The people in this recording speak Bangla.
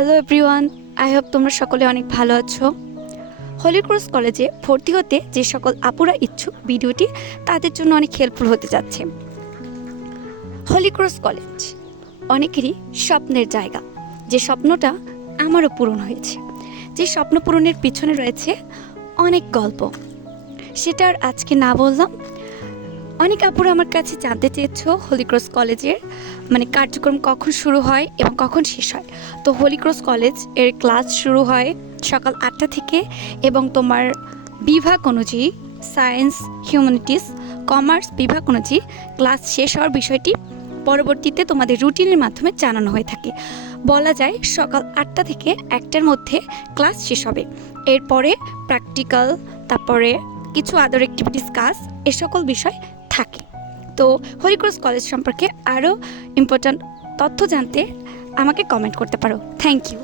হ্যালো এভরিওয়ান আই হোপ তোমরা সকলে অনেক ভালো আছো। হলি ক্রস কলেজে ভর্তি হতে যে সকল আপুরা ইচ্ছুক ভিডিওটি তাদের জন্য অনেক হেল্পফুল হতে যাচ্ছে। হলি ক্রস কলেজ অনেকেরই স্বপ্নের জায়গা। যে স্বপ্নটা আমারও পূরণ হয়েছে। যে স্বপ্ন পূরণের পিছনে রয়েছে অনেক গল্প। সেটা আর আজকে না বললাম। অনেক আপুরা আমার কাছে জানতে চেয়েছো হলিক্রস কলেজের মানে কার্যক্রম কখন শুরু হয় এবং কখন শেষ হয়। তো হলিক্রস কলেজের ক্লাস শুরু হয় সকাল আটটা থেকে এবং তোমার বিভাগ অনুযায়ী সায়েন্স হিউম্যানিটিস কমার্স বিভাগ অনুযায়ী ক্লাস শেষ হওয়ার বিষয়টি পরবর্তীতে তোমাদের রুটিনের মাধ্যমে জানানো হয়ে থাকে। বলা যায় সকাল আটটা থেকে একটার মধ্যে ক্লাস শেষ হবে। এরপরে প্র্যাকটিক্যাল তারপরে কিছু আদার অ্যাক্টিভিটিস কাজ, এ সকল বিষয় থাকে। তো হরিক্রস কলেজ সম্পর্কে আরও ইম্পর্ট্যান্ট তথ্য জানতে আমাকে কমেন্ট করতে পারো। Thank you